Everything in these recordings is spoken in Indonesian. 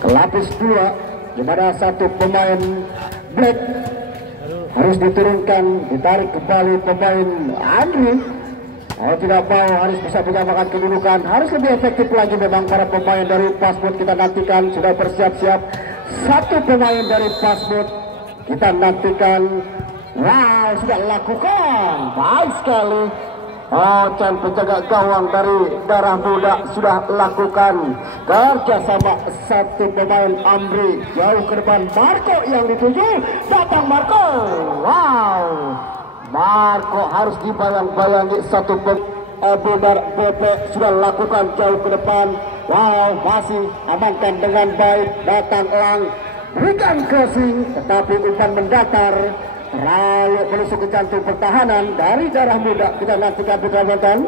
ke lapis 2, di mana satu pemain Black harus diturunkan, ditarik kembali pemain Andri. Kalau tidak mau harus bisa menyamakan kedudukan, harus lebih efektif lagi memang para pemain dari Passboot. Kita nantikan sudah bersiap-siap satu pemain dari Passboot, kita nantikan. Wow, sudah lakukan baik sekali. Ocen penjaga gawang dari Darah Muda sudah lakukan kerja sama satu pemain Amri jauh ke depan. Marco yang dituju, datang Marco. Wow, Marco harus dibayang-bayangi satu Budar BP sudah lakukan jauh ke depan. Wow, masih amankan dengan baik, datang Elang berikan crossing tetapi umpan mendatar. Terlalu menusuk ke jantung pertahanan dari Darah Muda. Kita nantikan putra nonton.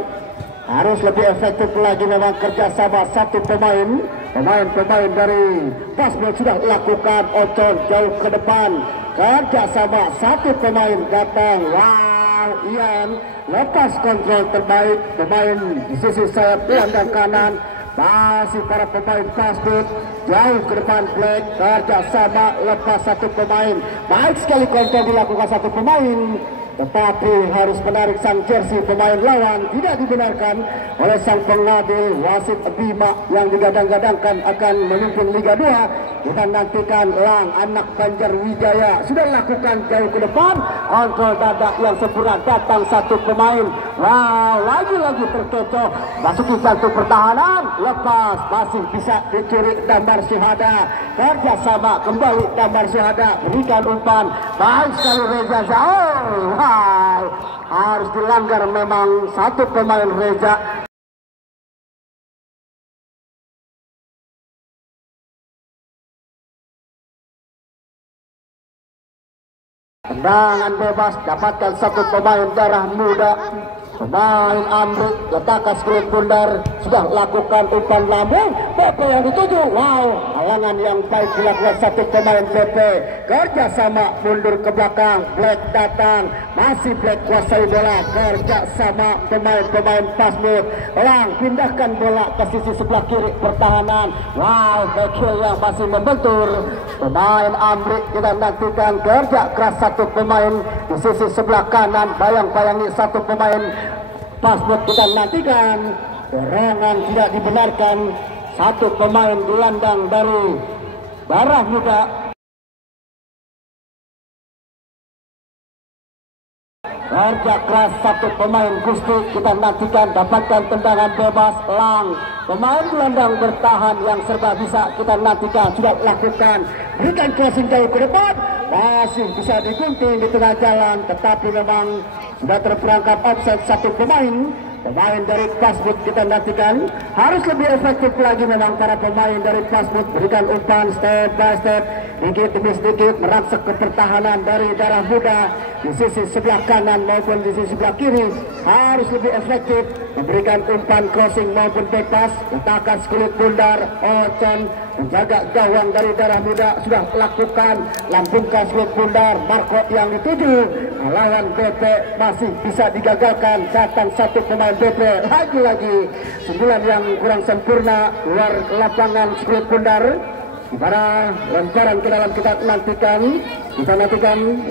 Harus lebih efektif lagi memang kerjasama satu pemain. Pemain dari Passboot sudah lakukan Ocon jauh ke depan. Kerjasama satu pemain datang. Wow, Ian lepas kontrol terbaik. Pemain di sisi sayap gelandang kanan. Masih para pemain Passboot jauh ke depan. Black kerjasama lepas satu pemain. Baik sekali kontrol dilakukan satu pemain, tetapi harus menarik sang jersey pemain lawan. Tidak dibenarkan oleh sang pengadil wasit Bima yang digadang-gadangkan akan memimpin Liga 2. Kita nantikan Lang anak Banjarwijaya sudah lakukan jauh ke depan. Kontrol dada yang sempurna, datang satu pemain. Wow, lagi-lagi terkecoh, masuki jantung pertahanan, lepas, masih bisa dicuri Damar Syahada. Kerjasama kembali Damar Syahada, berikan umpan. Baik sekali Reza Zaul. Wow, harus dilanggar memang satu pemain Reza. Tendangan bebas, dapatkan satu pemain Darah Muda. Pemain Amri letakkan skulit bundar, sudah lakukan umpan lambung. PP yang dituju. Wow, halangan yang baik dilakukan satu pemain PP. Kerjasama mundur ke belakang. Black datang, masih Black kuasai bola. Kerjasama pemain Passboot. Lang pindahkan bola ke sisi sebelah kiri pertahanan. Wow, backheel yang masih membentur. Pemain Amri kita nantikan kerja keras satu pemain di sisi sebelah kanan. Bayang-bayangi satu pemain Passboot kita nantikan. Serangan tidak dibenarkan. Satu pemain gelandang dari Darah Muda. Kerja keras satu pemain Gusti kita nantikan, dapatkan tendangan bebas. Lang pemain gelandang bertahan yang serba bisa kita nantikan, sudah lakukan berikan crossing jauh ke depan. Masih bisa digunting di tengah jalan, tetapi memang sudah terperangkap offside satu pemain dari Passboot. Kita nantikan harus lebih efektif lagi memang para pemain dari Passboot, berikan umpan step by step, sedikit demi sedikit merangsek ke pertahanan dari Darah Muda di sisi sebelah kanan maupun di sisi sebelah kiri. Harus lebih efektif memberikan umpan crossing maupun back pass. Letakkan skulit bundar. Ocon penjaga gawang dari Darah Muda sudah lakukan lambungkan skulit bundar. Marco yang dituju, halangan BP masih bisa digagalkan. Datang satu pemain BP, lagi-lagi sundulan yang kurang sempurna luar lapangan skulit bundar. Gimana lemparan ke dalam kita nantikan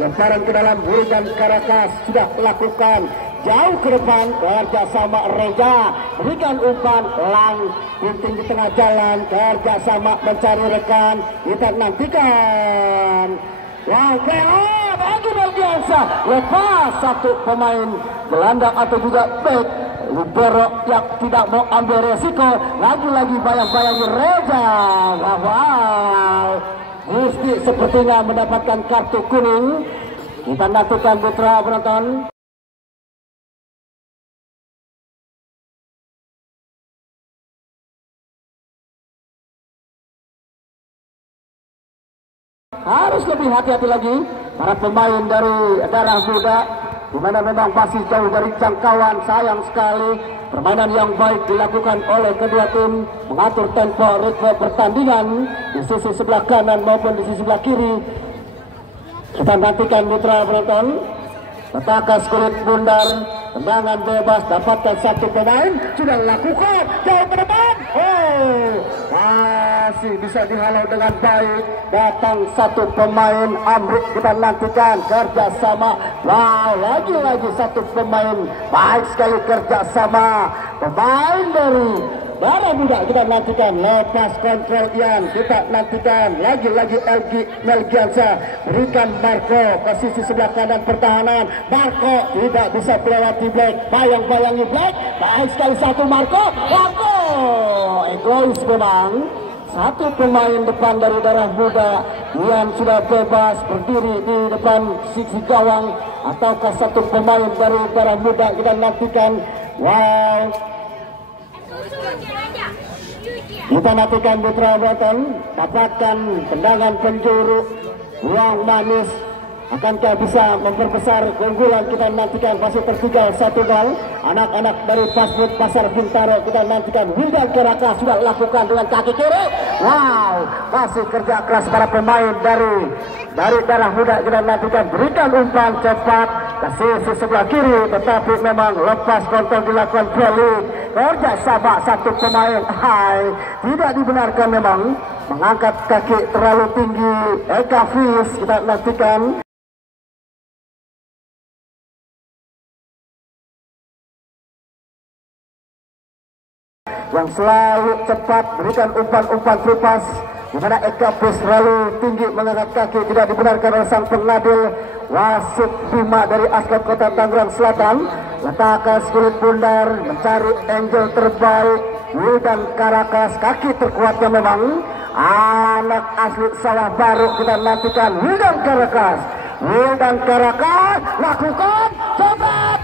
lemparan ke dalam. Buridan Karakas sudah lakukan jauh ke depan. Kerjasama Reza berikan umpan. Lang gunting di tengah jalan. Kerjasama mencari rekan. Kita nantikan. Wow, luar biasa. Lepas satu pemain gelandang atau juga back libero yang tidak mau ambil resiko. Lagi-lagi bayang-bayangi Reza. Wow, Gusti sepertinya mendapatkan kartu kuning. Kita nantikan putra penonton. Harus lebih hati-hati lagi para pemain dari Darah Muda, di mana memang masih jauh dari jangkauan. Sayang sekali permainan yang baik dilakukan oleh kedua tim, mengatur tempo ritme pertandingan di sisi sebelah kanan maupun di sisi sebelah kiri. Kita nantikan putra penonton. Letakkan skulit bundar, tendangan bebas, dapatkan satu pemain, sudah lakukan jauh ke depan. masih bisa dihalau dengan baik. Datang satu pemain Amrik, kita nantikan kerjasama. Wow, lagi-lagi satu pemain, baik sekali kerjasama pemain dari Darah Muda. Kita nantikan lepas kontrol Ian, kita nantikan lagi-lagi Melgiansa berikan Marco ke sisi sebelah kanan pertahanan. Marco tidak bisa melewati Black, bayang-bayangi Black, baik sekali satu Marco egois memang. Satu pemain depan dari Darah Muda yang sudah bebas berdiri di depan sisi gawang, ataukah satu pemain dari Darah Muda, kita nantikan. Wow, kita nantikan Putra Broton dapatkan tendangan penjuru ruang manis. Akankah bisa memperbesar keunggulan? Kita nantikan, masih tertinggal 1-0. Anak-anak dari Fastfood Pasar Bintaro, kita nantikan. Wildan Keraka sudah lakukan dengan kaki kiri. Wow, masih kerja keras para pemain dari Darah Muda. Kita nantikan berikan umpan cepat ke sisi sebelah kiri, tetapi memang lepas kontrol dilakukan balik. Kerja sama satu pemain. Tidak dibenarkan memang mengangkat kaki terlalu tinggi. Eka Fis, kita nantikan. Yang selalu cepat berikan umpan-umpan tripas, di mana Eka Fis selalu tinggi mengangkat kaki, tidak dibenarkan oleh sang pengadil. Wasit Bima dari Askat Kota Tangerang Selatan letakkan kulit pundar mencari angle terbaik. Wildan Karakas, kaki terkuatnya memang anak asli Sawah Baru. Kita nantikan Wildan Karakas lakukan cepat.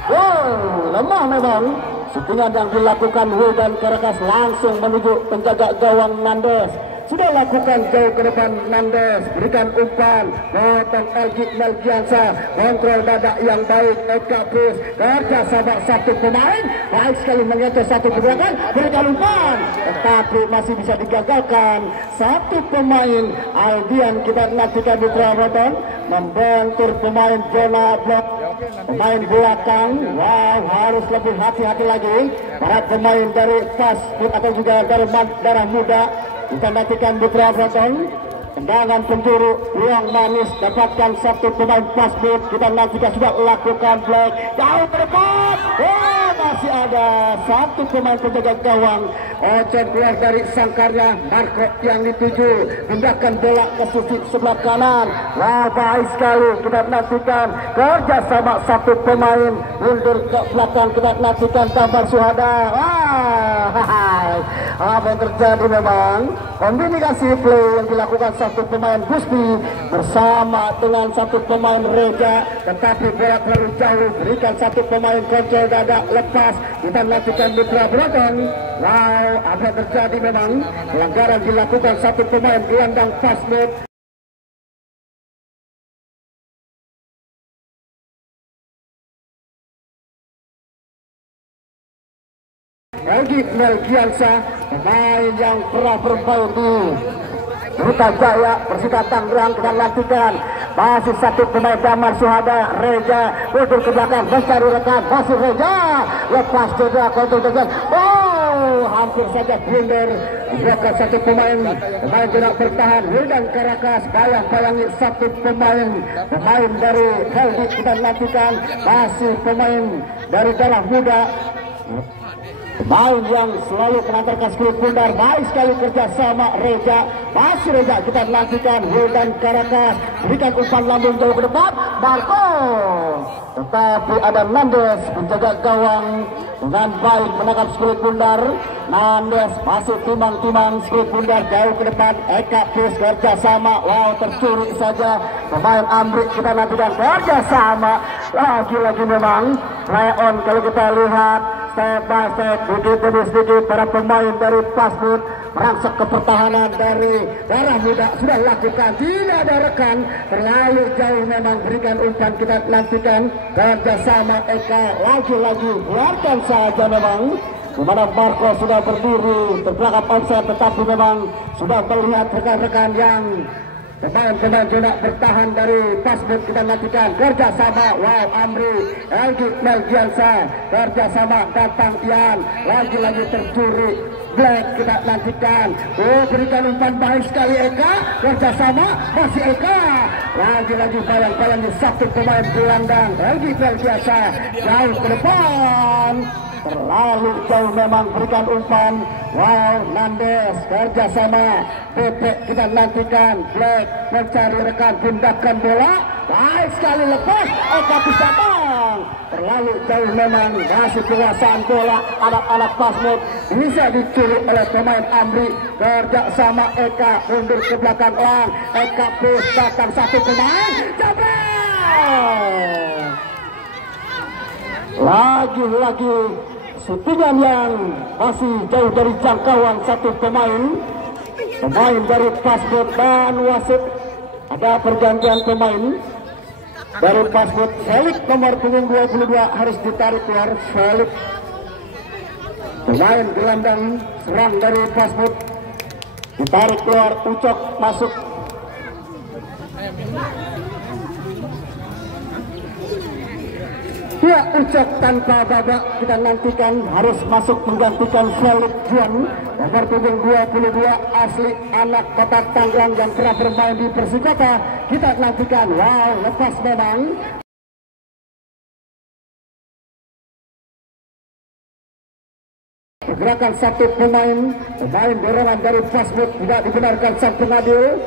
Lemah memang settingan yang dilakukan Wildan Karakas, langsung menuju penjaga gawang Nandes. Sudah lakukan jauh ke depan Nandes, berikan umpan, potong Melgiansa, kontrol dada yang baik Eka Fis, kerja sama satu pemain, baik sekali menyentuh satu pergerakan, berikan umpan, tetapi masih bisa digagalkan. Satu pemain Aldian, kita nantikan di Trawoton membentur pemain zona blok, pemain belakang. Wow, harus lebih hati-hati lagi para pemain dari Fastfood atau juga dari Darah Muda. Kita nantikan Putra Broton, tendangan penjuru ruang manis, dapatkan satu pemain Fastfood. Kita nantikan sudah lakukan Black jauh ke depan. Masih ada satu pemain penjaga gawang. Ocon keluar dari sangkarnya, Marco yang dituju, pindahkan bola ke sisi sebelah kanan. Wah, baik sekali, kita nantikan kerja sama satu pemain mundur ke belakang. Kita nantikan Tabar Suhada. Apa yang terjadi memang kombinasi play yang dilakukan satu pemain Gusti bersama dengan satu pemain Reja, tetapi bola terlalu jauh, berikan satu pemain kontrol dada lepas. Kita nantikan Putra Broton. Wow, apa yang terjadi memang pelanggaran dilakukan satu pemain gelandang Fastfood. Melgiansa, pemain yang pernah bermain di Ruta Jaya, Persita Tangerang. Kita nantikan masih satu pemain Damar Suhada, Reja mundur ke belakang mencari rekan, masih Reja lepas cedera kontrol dengan hampir saja blunder. Dibuatkan satu pemain tidak bertahan. Wildan Karakas bayang-bayangi satu pemain dari Heldi. Kita nantikan masih pemain dari Darah Muda, pemain yang selalu mengantarkan kulit pundar, baik sekali kerjasama Reja, masih Reja. Kita nantikan Wildan Karakas berikan umpan lambung jauh ke depan, Marco, tetapi ada Nandes penjaga gawang dengan baik menangkap kulit pundar. Nandes masih timang-timang kulit pundar jauh ke depan. Eka Fis kerjasama, wow, tercuri saja pemain Amrik. Kita nantikan kerjasama lagi-lagi memang play on. Kalau kita lihat step by step, sedikit demi sedikit para pemain dari Fastfood merangsek ke pertahanan dari Darah Muda. Sudah lakukan, tidak ada rekan, terlalu jauh memang, berikan umpan. Kita nantikan kerjasama Eka lagi-lagi, biarkan saja memang, di mana Marco sudah berdiri terbelakang offside, tetapi memang sudah melihat rekan-rekan yang Pemain-pemain zona bertahan dari Pasmut kita nantikan kerjasama. Wow, Amri, Elgi Melgiansa, kerjasama datang Ian, lagi-lagi tercuri. Black kita nantikan. Oh, berikan umpan baik sekali Eka, kerjasama masih Eka. Lagi-lagi bayang-bayang di satu pemain gelandang. Elgi Melgiansa jauh ke depan. Terlalu jauh memang berikan umpan. Wow, Nandes kerjasama. Pepe kita nantikan. Black mencari rekan, pindahkan bola. Baik sekali lepas. Eka bisa bang. Terlalu jauh memang. Masih kekuasaan bola anak-anak Pasmut. Bisa dicuri oleh pemain Amri. Kerjasama Eka mundur ke belakang Lang. Eka pusatkan satu pemain. Jabel. Lagi-lagi shootingan yang masih jauh dari jangkauan satu pemain dari Pasmut. Dan wasit ada pergantian pemain dari Pasmut. Felix nomor punggung 22 harus ditarik keluar. Felix pemain gelandang serang dari Pasmut ditarik keluar. Ucok masuk. Ya, Ucok tanpa babak kita nantikan harus masuk menggantikan Felix Juan nomor punggung 22 asli anak kota Tangerang yang pernah bermain di Persikota. Kita nantikan. Wow, lepas memang. Pergerakan satu pemain dorongan dari Pasmut tidak dibenarkan sang pengadil.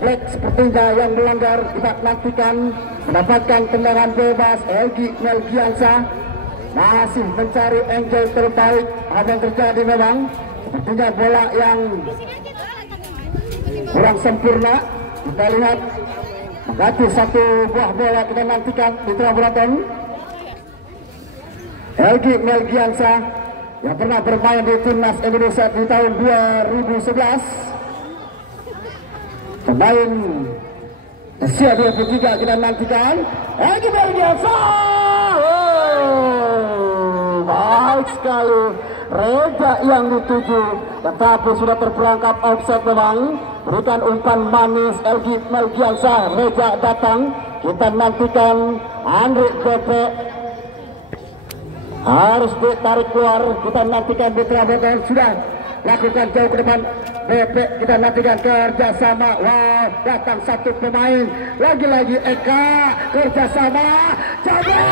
Black sepertinya yang melanggar. Kita nantikan mendapatkan tendangan bebas. Elgi Melgiansa masih mencari angle terbaik. Apa yang terjadi memang sepertinya bola yang kurang sempurna. Kita lihat mengganti satu buah bola. Kita nantikan Mitra Buraton. Elgi Melgiansa yang pernah bermain di Timnas Indonesia di tahun 2011. Pemain usia 23 kita nantikan. Elgi Melgiansa. Baik sekali. Reja yang dituju, tetapi sudah terperangkap offset memang. Berikan umpan manis Elgi Melgiansa. Reja datang. Kita nantikan. Andre Pepe harus ditarik keluar. Kita nantikan Mitra Bogor sudah lakukan jauh ke depan. Pepe kita nantikan kerjasama. Wow, datang satu pemain. Lagi-lagi Eka kerjasama. Coba.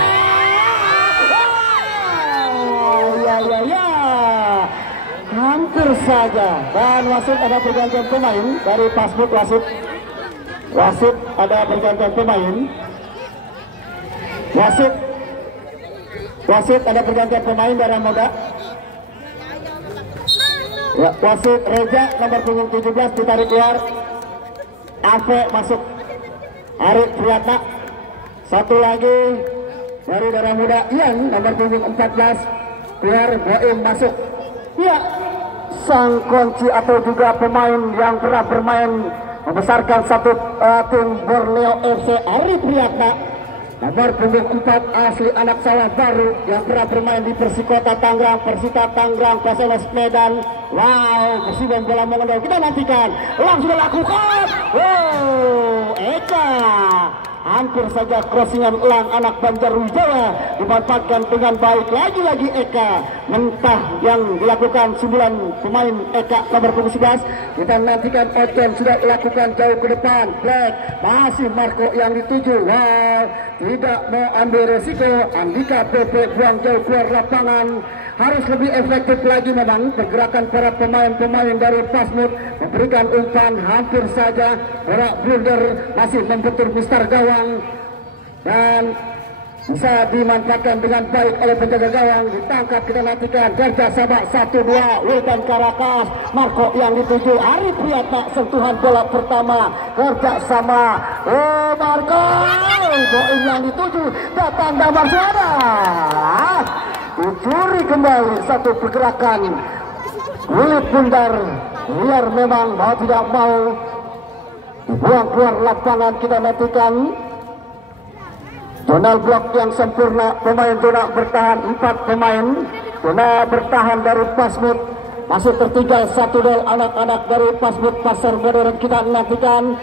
Ya. Hampir saja. Dan wasit ada pergantian pemain dari Pasmut. Wasit ada pergantian pemain. Wasit ada pergantian pemain dari Moda. Ya, wasit Reja nomor punggung 17 ditarik keluar. Ave masuk. Arif Priyatna. Satu lagi dari Darah Muda Ian nomor punggung 14 keluar. Boim masuk. Ya, sang kunci atau juga pemain yang pernah bermain membesarkan satu tim Borneo FC, Arif Priyatna nomor punggung 4 asli anak sawah baru yang pernah bermain di Persikota Tangerang, Persita Tangerang, PSMS Medan. Wow, Persiband bola mengendal. Kita nantikan. Langsung dilakukan. Wow, Eka. Hampir saja crossingan Elang anak Banjarwijaya dimanfaatkan dengan baik. Lagi-lagi Eka. Mentah yang dilakukan 9 pemain Eka nomor punggung 11. Kita nantikan Ocon sudah dilakukan jauh ke depan. Black masih Marco yang dituju. Wow, tidak mau ambil resiko. Andika Pepe buang jauh keluar lapangan. Harus lebih efektif lagi memang pergerakan para pemain-pemain dari Pasmut. Memberikan umpan hampir saja bola blunder masih membentur mistar gawang dan bisa dimanfaatkan dengan baik oleh penjaga gawang. Ditangkap kita nantikan kerjasama 1-2 Wildan Karakas. Marco yang dituju. Arif Priyatna sentuhan bola pertama kerjasama. Marco Boim yang dituju datang Damar Suara. Dicuri kembali satu pergerakan Wilit Bundar. Liar memang mau tidak mau dibuang keluar lapangan. Kita nantikan Donald blok yang sempurna. Pemain zona bertahan 4 pemain zona bertahan dari Pasmut. Masih tertinggal 1-0 anak-anak dari Pasmut Pasar Modern. Kita nantikan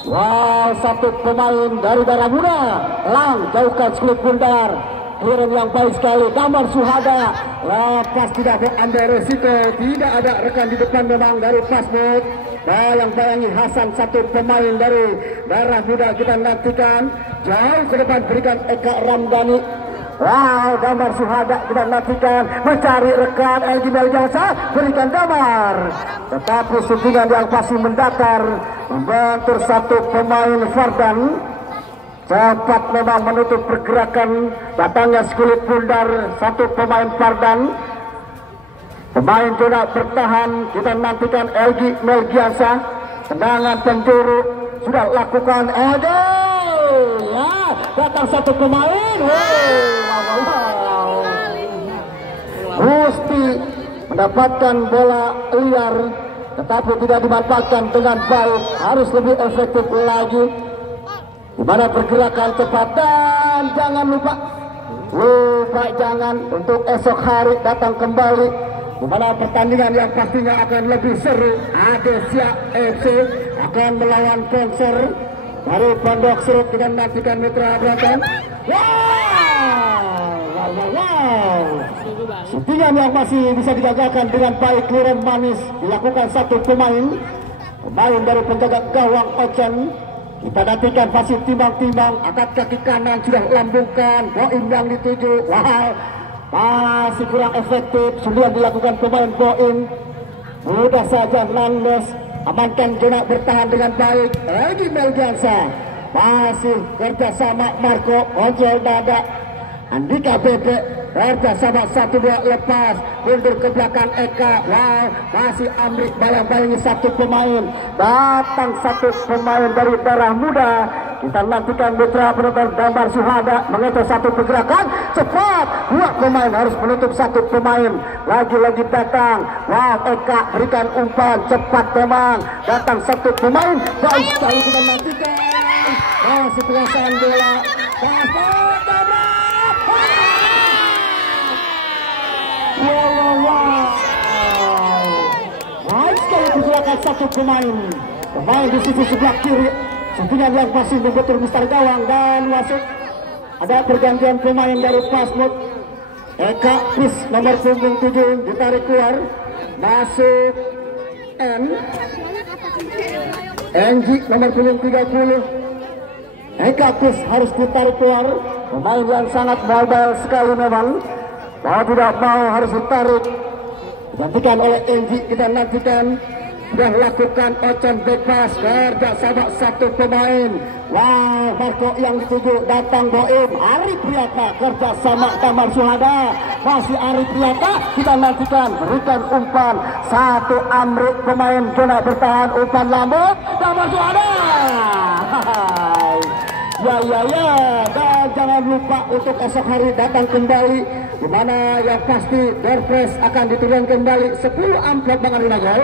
Wow, satu pemain dari Darah Muda. Lang, jauhkan Skulit Bundar. Clearance yang baik sekali. Damar Suhada. Lepas tidak berambil resiko. Tidak ada rekan di depan memang dari Pasmut. Bayang-bayangi Hasan, satu pemain dari Darah Muda kita nantikan. Jauh ke depan berikan Eka Ramdhani. Wow, Damar Suhada kita nantikan mencari rekan Egy Meljasa, berikan Damar. Tetapi suntingan yang pasti mendatar membentur satu pemain Fardan. Cepat memang menutup pergerakan datangnya Skulit Bundar, satu pemain Fardan. Pemain coba bertahan, kita nantikan Egy Meljasa. Tendangan penjuru sudah lakukan Ede. Ya, datang satu pemain. Gusti mendapatkan bola liar, tetapi tidak dimanfaatkan dengan baik. Harus lebih efektif lagi. Di mana pergerakan cepat dan jangan lupa jangan untuk esok hari datang kembali. Di mana pertandingan yang pastinya akan lebih seru. Adesia FC akan melawan Konser dari Pondok Serut dengan nantikan Mitra Braton. Wow. Suntingan yang masih bisa digagalkan dengan baik, clearance manis dilakukan satu pemain dari penjaga gawang Ocen. Kita nantikan masih timbang-timbang, angkat kaki kanan sudah lambungkan, Boim yang dituju. Wow, masih kurang efektif. Sudah dilakukan pemain Boim. Mudah saja Nandes amankan zona bertahan dengan baik. Egy Meljasa masih kerjasama Marco, kontrol dada. Andika Bebek kerjasama 1-2 lepas, mundur ke belakang Eka. Wow, masih Amrik bayang-bayangi satu pemain. Datang satu pemain dari Darah Muda. Kita nantikan Mitra penonton Damar Suhada mengejar satu pergerakan cepat. Dua pemain harus menutup satu pemain. Lagi-lagi datang. Wow, Eka berikan umpan cepat memang. Datang satu pemain. Baik sekali kita nantikan. Masih penguasaan bola. Wow. Baik sekali pergerakan satu pemain. Pemain di sisi sebelah kiri. Suntingan yang masih membentur mistar gawang dan masuk. Ada pergantian pemain dari Pasmut. Eka Pris nomor punggung 7 ditarik keluar. Masuk Enji nomor punggung 30. Eka Pris harus ditarik keluar. Pemain yang sangat mobile sekali memang. Mau tidak mau harus ditarik. Digantikan oleh Enji. Kita nantikan. Sudah lakukan Ocen bebas kerja sama satu pemain. Wow, Marco yang dituju datang Boim. Ari Priyata kerja sama Damar Suhada. Masih Ari Priyata. Kita nantikan berikan umpan satu Amrik pemain zona bertahan, umpan lambung Damar Suhada. Ya. Dan jangan lupa untuk esok hari datang kembali, di mana yang pasti Dorpres akan diturunkan kembali 10 amplop Bang Aruna Gol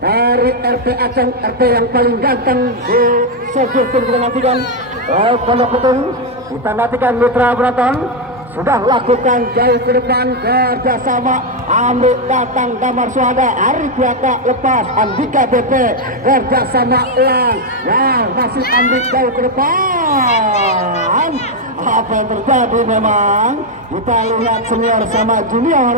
dari RT Aceng, RT yang paling ganteng di Sejur Tim. Kita nantikan Pondok Petung. Kita nantikan Mitra Braton sudah lakukan jauh ke depan kerjasama. Ambil datang Damar Suhada, Ari Priyata lepas, Andika BP kerjasama Lang. Wow, masih ambil jauh ke depan. Apa yang terjadi memang? Kita lihat senior sama junior.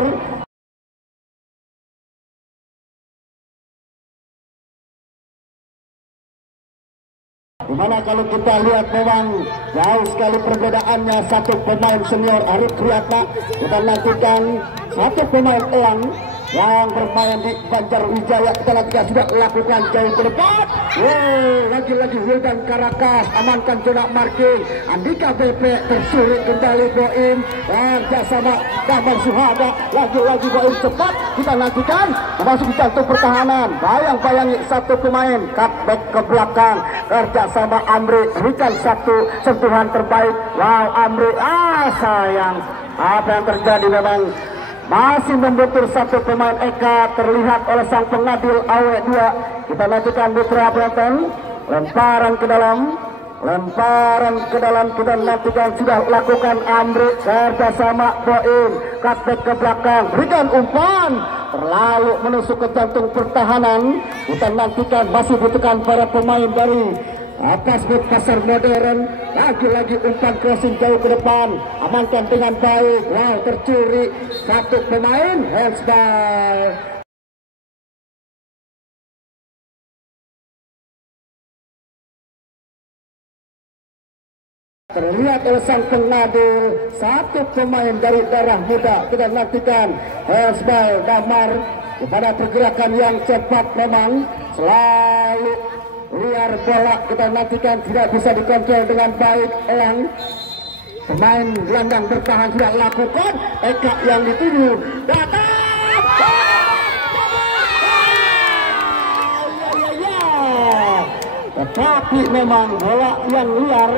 Dimana kalau kita lihat memang jauh sekali perbedaannya. Satu pemain senior Ari Priyata, kita nantikan satu pemain Elang yang bermain di Banjarwijaya. Kita nantikan sudah lakukan jauh ke depan. Lagi-lagi Wildan Karakas amankan zona marking. Andika BP tersulit kembali Boim kerjasama Damar Suhada. Lagi-lagi Boim cepat. Kita nantikan memasuki jantung pertahanan. Bayang-bayangi satu pemain cutback ke belakang kerjasama Amri, berikan satu sentuhan terbaik. Wow, Amri, sayang. Apa yang terjadi memang masih membentur satu pemain Eka, terlihat oleh sang pengadil AW2. Kita lanjutkan Mitra Braton, lemparan ke dalam, kita nantikan sudah lakukan Amri kerjasama Boim, cutback ke belakang, berikan umpan terlalu menusuk ke jantung pertahanan. Kita nantikan masih ditekan para pemain dari Atas pasar modern, lagi-lagi umpan crossing jauh ke depan, amankan dengan baik. Wow, tercuri satu pemain, handsball. Terlihat oleh sang pengadil, satu pemain dari darah muda. Kita nantikan handsball Damar kepada pergerakan yang cepat, memang selalu liar bola. Kita nantikan tidak bisa dikontrol dengan baik. Elang pemain gelandang bertahan sudah lakukan. Eka yang dituju datang. Tetapi memang bola yang liar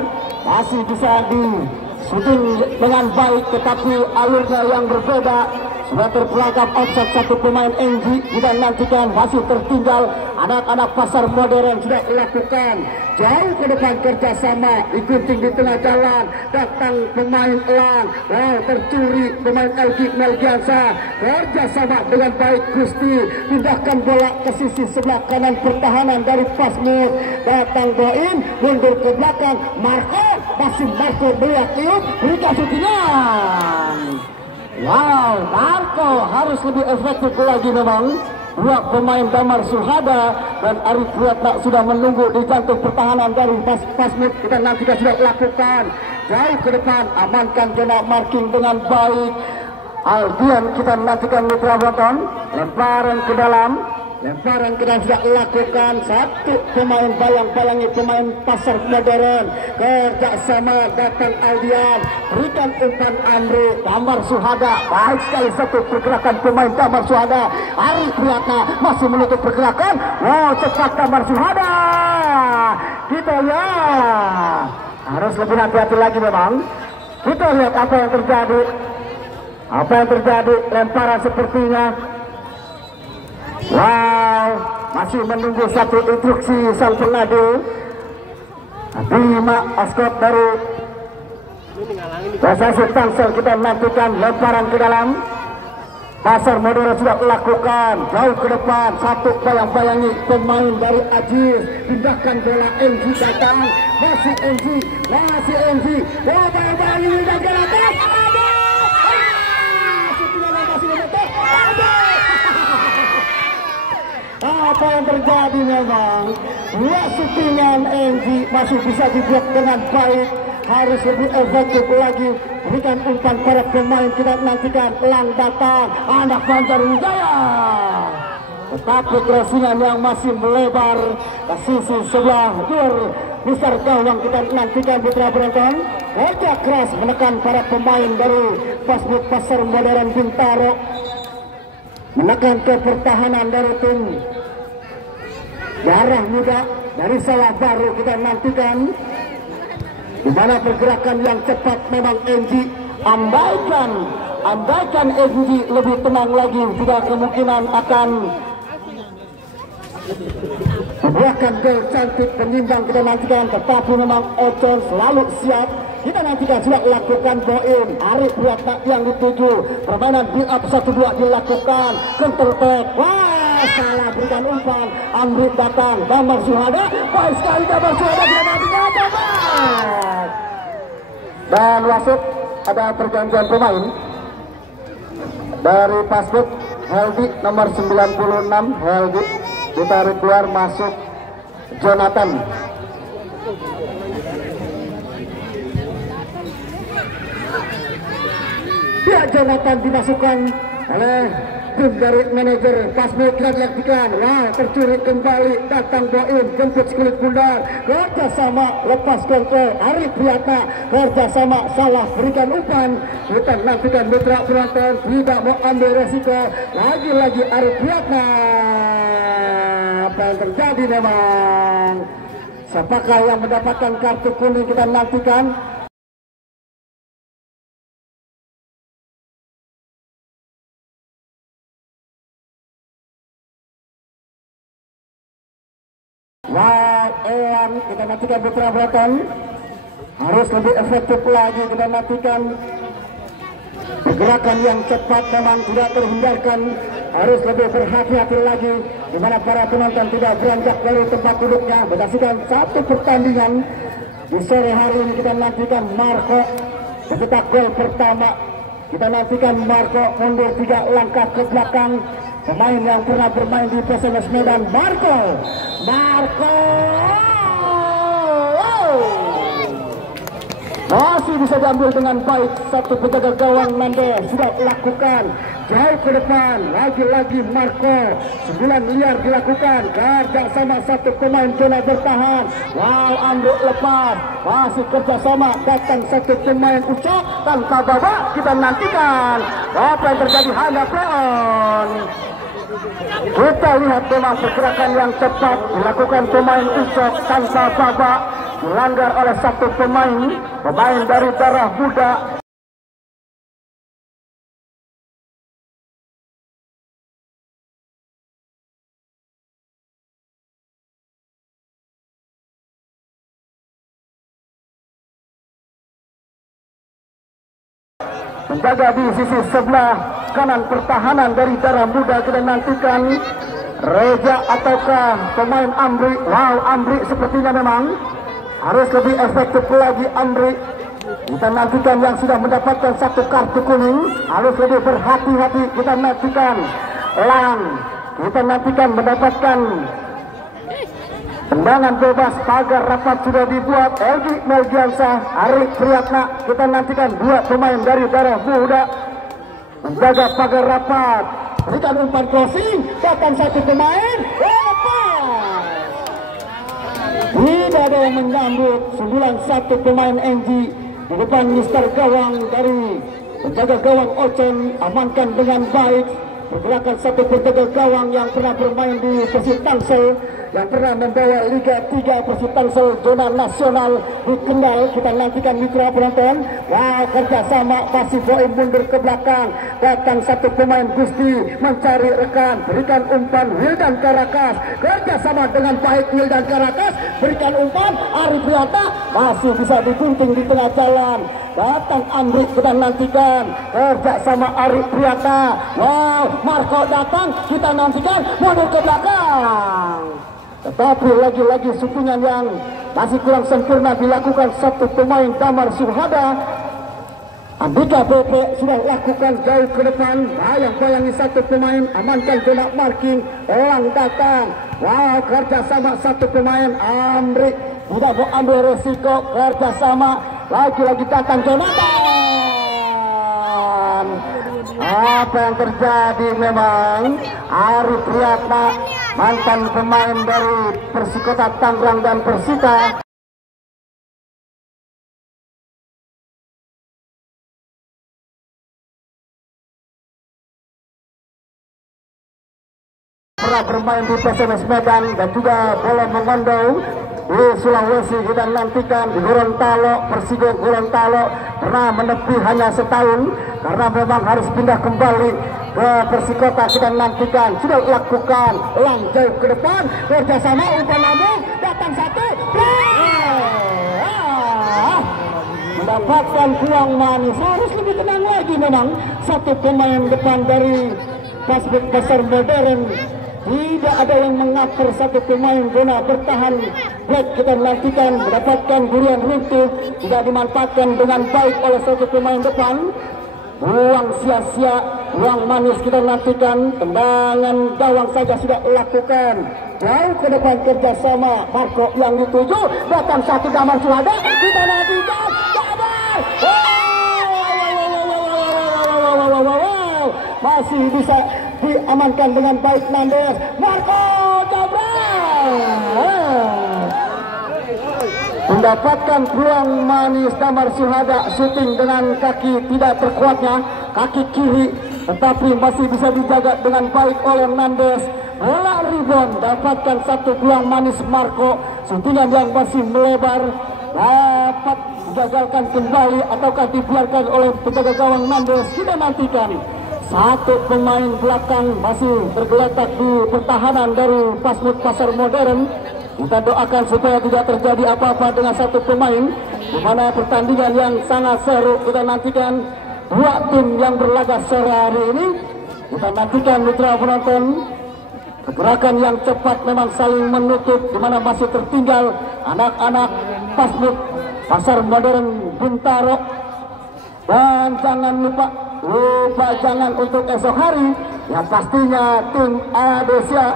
masih bisa disuting dengan baik, tetapi alurnya yang berbeda. Sudah terperangkap offside satu pemain NG. Kita nantikan masih tertinggal. Anak-anak pasar modern sudah melakukan jauh ke depan kerjasama, digunting di tengah jalan. Datang pemain Elang, wow, tercuri pemain LG Melgiansa. Kerjasama dengan baik Gusti, pindahkan bola ke sisi sebelah kanan pertahanan dari Pasmur. Datang Boin, mundur ke belakang. Marco beliau tiup, berikan syutingan. Wow, Marco harus lebih efektif lagi memang. Dua pemain Damar Suhada dan Arif Priyatna sudah menunggu di jantung pertahanan dari Pasmur. Kita nanti sudah lakukan jauh ke depan, amankan zona marking dengan baik. Aldian kita nantikan Mitra Boton, lemparan ke dalam. Lemparan kita sudah lakukan, satu pemain bayangi pemain pasar modern. Kerjasama datang Aldian, berikan umpan Andri. Damar Suhada, baik sekali satu pergerakan pemain Damar Suhada. Arif Priyatna masih menutup pergerakan. Wow, cepat Damar Suhada. Kita ya harus lebih hati-hati lagi memang. Kita lihat apa yang terjadi. Lemparan sepertinya. Wow, masih menunggu satu instruksi sang pengadil. Bima Ascot dari Basasi Tangsel. Kita nantikan lemparan ke dalam. Pasar modern sudah melakukan jauh ke depan, satu bayangi pemain dari Ajis. Pindahkan bola, NG datang, masih NG. Bola bayangi dan ke atas. Apa yang terjadi memang? Dua syutingan NG masih bisa dibuat dengan baik. Harus lebih efektif lagi. Berikan umpan para pemain. Kita nantikan Elang datang, anak Banjarwijaya. Tetapi crossingan yang masih melebar ke sisi sebelah luar besar gawang. Kita nantikan Putra Penonton. Kerja keras menekan para pemain dari Pasmur Pasar Modern Bintaro. Menekan ke pertahanan dari tim darah muda dari Sawah Baru. Kita nantikan di mana pergerakan yang cepat memang NG. Andaikan NG lebih tenang lagi, tidak kemungkinan akan membuahkan gol cantik penyimbang. Kita nantikan, tetapi memang Ocon selalu siap. Kita nantikan sudah lakukan Boim, Arif Priyatna yang dituju. Permainan build up 1-2 dilakukan. Counter attack. Wah, salah berikan umpan. Amrit datang, Damar Suhada. Baik sekali Damar Suhada. Kita nantikan Damar. Dan wasit ada pergantian pemain. Dari Pasmur, Heldi nomor 96, Heldi ditarik keluar, masuk Jonathan. Ya, Jonathan dimasukkan oleh tim dari manajer Pasmur. Kita lihatkan, wah, tercuri kembali, datang Boim, jemput sekulit bundar. Kerjasama lepaskan ke Arif Priyatna. Kerjasama salah, berikan umpan. Kita nantikan Mitra Penonton tidak mau ambil resiko. Lagi-lagi Arif Priyatna. Apa yang terjadi memang? Siapakah yang mendapatkan kartu kuning? Kita nantikan. Wah, kita nantikan Putra Broton harus lebih efektif lagi. Kita nantikan pergerakan yang cepat, memang tidak terhindarkan harus lebih berhati-hati lagi, di mana para penonton tidak beranjak dari tempat duduknya. Menyaksikan satu pertandingan di sore hari ini. Kita nantikan Marco mencetak gol pertama. Kita nantikan Marco mundur 3 langkah ke belakang. Pemain yang pernah bermain di PSMS Medan, Marco masih bisa diambil dengan baik. Satu penjaga gawang Nande sudah lakukan jauh ke depan. Lagi-lagi Marco 9 liar dilakukan. Kerja sama satu pemain zona bertahan. Wow, ambil lepas. Masih kerjasama. Datang satu pemain ucap tanpa babak. Kita nantikan apa yang terjadi. Hanya play on. Kita lihat memang pergerakan yang cepat dilakukan pemain ucap tanpa babak. Dilanggar oleh satu pemain dari darah muda. Menjaga di sisi sebelah kanan pertahanan dari darah muda. Kita nantikan Reza ataukah pemain Amri. Wow, Amri sepertinya memang harus lebih efektif lagi. Amri, kita nantikan yang sudah mendapatkan satu kartu kuning harus lebih berhati-hati. Kita nantikan Elang, kita nantikan mendapatkan tendangan bebas. Pagar rapat sudah dibuat. Elgi Melgiansyah, Ari Priyatna. Kita nantikan 2 pemain dari darah muda menjaga pagar rapat. Berikan umpan crossing, datang satu pemain. Tidak ada yang menyambut. 9-1 pemain NG di depan Mister Gawang dari penjaga gawang Ocon. Amankan dengan baik. Pergerakan satu penjaga gawang yang pernah bermain di Persib Tangsel, yang pernah membawa Liga 3 Persib Tangsel zona nasional di Kendal. Kita nantikan mitra penonton. Wow, kerjasama masih Boim mundur ke belakang. Datang satu pemain Gusti mencari rekan. Berikan umpan Wildan Karakas. Kerjasama dengan baik Wildan Karakas. Berikan umpan Ari Priyata. Masih bisa digunting di tengah jalan. Datang Andri, kita nantikan kerjasama Ari Priyata. Wow, Marco datang. Kita nantikan mundur ke belakang. Tetapi lagi-lagi syutingan yang masih kurang sempurna dilakukan satu pemain Damar Suhada. Andika BP sudah lakukan jauh ke depan. Bayang-bayangi satu pemain. Amankan zona marking. Elang datang. Wow, kerjasama satu pemain. Amri tidak mau ambil resiko. Kerjasama. Lagi-lagi datang Jonathan. Apa yang terjadi memang? Ari Priyatna, mantan pemain dari Persikota Tangerang dan Persita, pernah bermain di PSMS Medan dan juga bola mengondong di Sulawesi. Kita nantikan di Gorontalo, Persigo Gorontalo pernah menepi hanya setahun karena memang harus pindah kembali ke Persikota. Kita nantikan sudah lakukan Elang jauh ke depan, kerjasama umpan lambung, datang satu mendapatkan peluang manis. Harus lebih tenang lagi memang satu pemain depan dari Pasar Modern. Tidak ada yang mengatur satu pemain zona bertahan. Black kita nantikan mendapatkan durian runtuh, tidak dimanfaatkan dengan baik oleh satu pemain depan. Buang sia-sia, buang manis. Kita nantikan tendangan gawang saja sudah lakukan. Jauh ke depan kerjasama Marco yang dituju. Datang satu Damar Suhada. Kita nantikan Damar. Masih bisa diamankan dengan baik Nandes. Marco Jabral mendapatkan peluang manis. Damar Suhada syuting dengan kaki tidak terkuatnya, kaki kiri, tetapi masih bisa dijaga dengan baik oleh Nandes. Bola rebound, dapatkan satu peluang manis Marco. Syutingan yang masih melebar dapat digagalkan kembali ataukah dibiarkan oleh penjaga gawang Nandes. Kita nantikan satu pemain belakang masih tergeletak di pertahanan dari Pasar Modern. Kita doakan supaya tidak terjadi apa-apa dengan satu pemain, di mana pertandingan yang sangat seru. Kita nantikan 2 tim yang berlaga sore hari ini. Kita nantikan mitra penonton. Gerakan yang cepat memang saling menutup, di mana masih tertinggal anak-anak Pasmut Pasar Modern Bintaro. Dan jangan lupa jangan untuk esok hari yang pastinya tim Adesia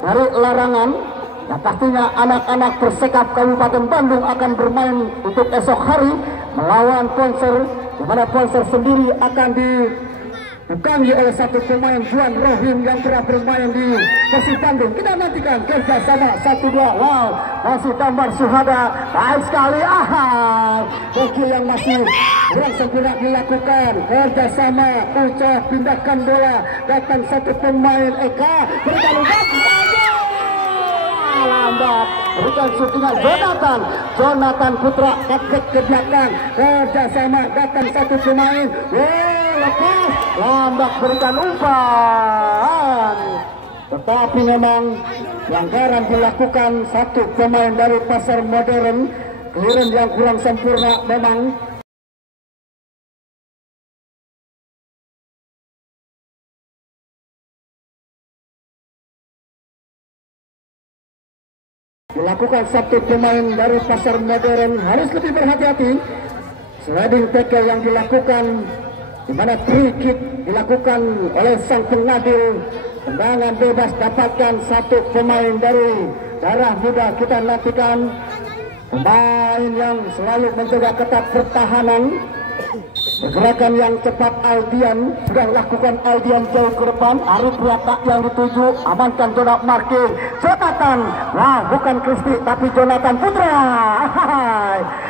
dari Larangan, yang pastinya anak-anak Persekap Kabupaten Bandung akan bermain untuk esok hari melawan Ponser, di mana Ponser sendiri akan dibukangi oleh satu pemain Juan Rohim yang pernah bermain di Persib Bandung. Kita nantikan kerjasama 1-2. Wow, masih Damar Suhada, baik sekali. Hoki yang masih kurang sempurna dilakukan. Kerjasama Ucap, pindahkan bola, datang satu pemain Eka, berikan umpan, lambat, berikan syutingan Jonathan Putra, kapten ke belakang. Kerjasama, datang satu pemain, lepas, lambat, berikan umpan. Tetapi memang pelanggaran dilakukan satu pemain dari Pasar Modern. Clearance yang kurang sempurna memang. Dilakukan satu pemain dari Pasar Modern harus lebih berhati-hati. Sliding tackle yang dilakukan, di mana free kick dilakukan oleh sang pengadil. Tendangan bebas dapatkan satu pemain dari darah muda. Kita nantikan pemain yang selalu menjaga ketat pertahanan. Pergerakan yang cepat Aldian, sudah lakukan Aldian jauh ke depan. Arif Priyata yang dituju, amankan zona marking. Jonathan, wah bukan Kristi tapi Jonathan Putra.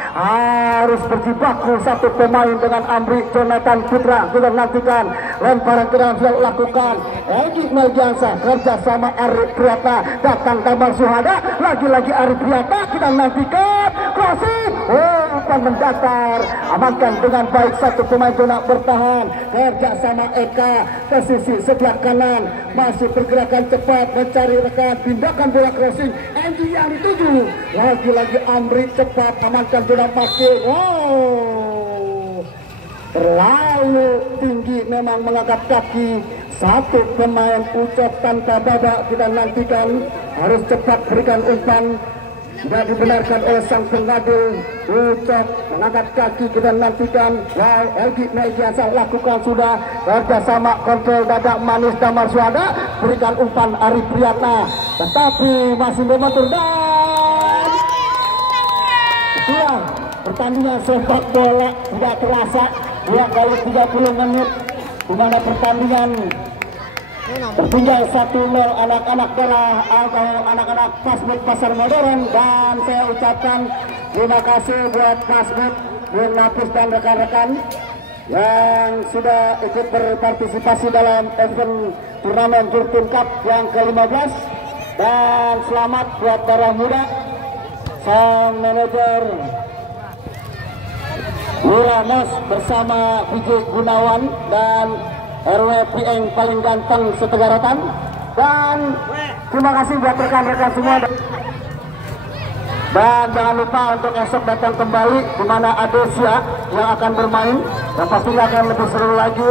Harus berjibaku satu pemain dengan Amri. Jonathan Putra kita nantikan. Lemparan ke dalam sudah lakukan Egi Melgiansa, kerja sama Arif Priyata, datang Damar Suhada, lagi-lagi Arif Priyata. Kita nantikan crossing, umpan mendatar, amankan dengan baik satu pemain zona bertahan. Kerja sama Eka ke sisi sebelah kanan, masih pergerakan cepat mencari rekan, pindahkan bola crossing, Egi yang dituju, lagi-lagi Amri cepat, amankan zona marking. Terlalu tinggi memang mengangkat kaki satu pemain Ucap tanpa babak. Kita nantikan, harus cepat berikan umpan. Sudah dibenarkan oleh sang pengadil. Ucap mengangkat kaki, kita nantikan. Elgi Melgiasa lakukan sudah. Kerjasama kontrol dada manis Damar Suhada, berikan umpan Arif Priyata, tetapi masih membentur dan itulah pertandingan sepak bola tidak terasa 2 kali 30 menit, di mana pertandingan tertinggal 1-0 anak-anak darah atau anak-anak Pasmut Pasar Modern. Dan saya ucapkan terima kasih buat Pasmut, Bung Napis dan rekan-rekan yang sudah ikut berpartisipasi dalam event turnamen Jurtin Cup yang ke-15. Dan selamat buat darah muda, sang manajer Wiramos bersama Vijay Gunawan dan RW Pieng paling ganteng Setegaratan. Dan terima kasih buat rekan-rekan semua. Dan jangan lupa untuk esok datang kembali, di mana Adesia yang akan bermain, dan pastinya akan lebih seru lagi.